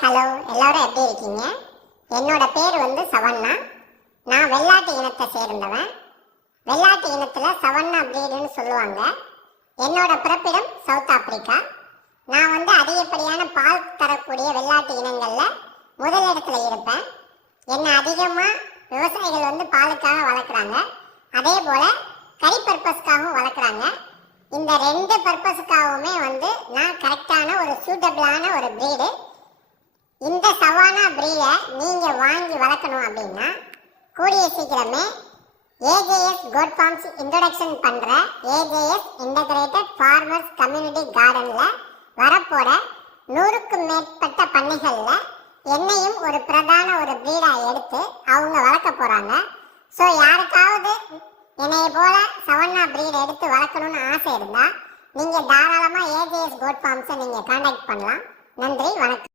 Hello, எல்லாரும் எப்படி இருக்கீங்க? என்னோட பேர் சவண்ணா. நான் வெள்ளாட்டு இனத்தை சேர்ந்தவன். வெள்ளாட்டு இனத்துல சவண்ணா பிரீடுன்னு சொல்லுவாங்க. என்னோட பிறப்பிடம் சவுத் ஆப்பிரிக்கா. நான் அதிகப்படியான பால் தரக்கூடிய வெள்ளாட்டு இனங்கள்ல முதலிடத்துல இருப்பேன். என்ன அதிகமா விவசாயிகள் பாலுக்காக வளர்க்குறாங்க. அதே போல கறி பர்பஸ்க்காகவும் வளர்க்குறாங்க. இந்த ரெண்டு பர்பஸுக்காகவுமே நான் கரெக்டான ஒரு சூட்டபிளான ஒரு பிரீடு. இந்த சவானா பிரீடை நீங்க வாங்கி வளர்க்கணும் அப்படின்னா கூடிய சீக்கிரமே ஏஜேஎஸ் கோட் ஃபார்ம்ஸ் இன்ட்ரோடக்ஷன் பண்ற ஏஜேஎஸ் இன்டகிரேட்டட் ஃபார்மர்ஸ் கம்யூனிட்டி கார்டன்ல வரப்போற 100க்கும் மேற்பட்ட பண்ணைகள்ல என்னையும் ஒரு பிரதான ஒரு பிரீடா எடுத்து அவங்க வளர்க்க போறாங்க. ஸோ யாருக்காவது என்னைய போல சவண்ணா பிரீட் எடுத்து வளர்க்கணும்னு ஆசை இருந்தா நீங்க தாராளமா ஏஜேஎஸ் கோட் ஃபார்ம்ஸை நீங்க கான்டாக்ட் பண்ணலாம். நன்றி, வணக்கம்.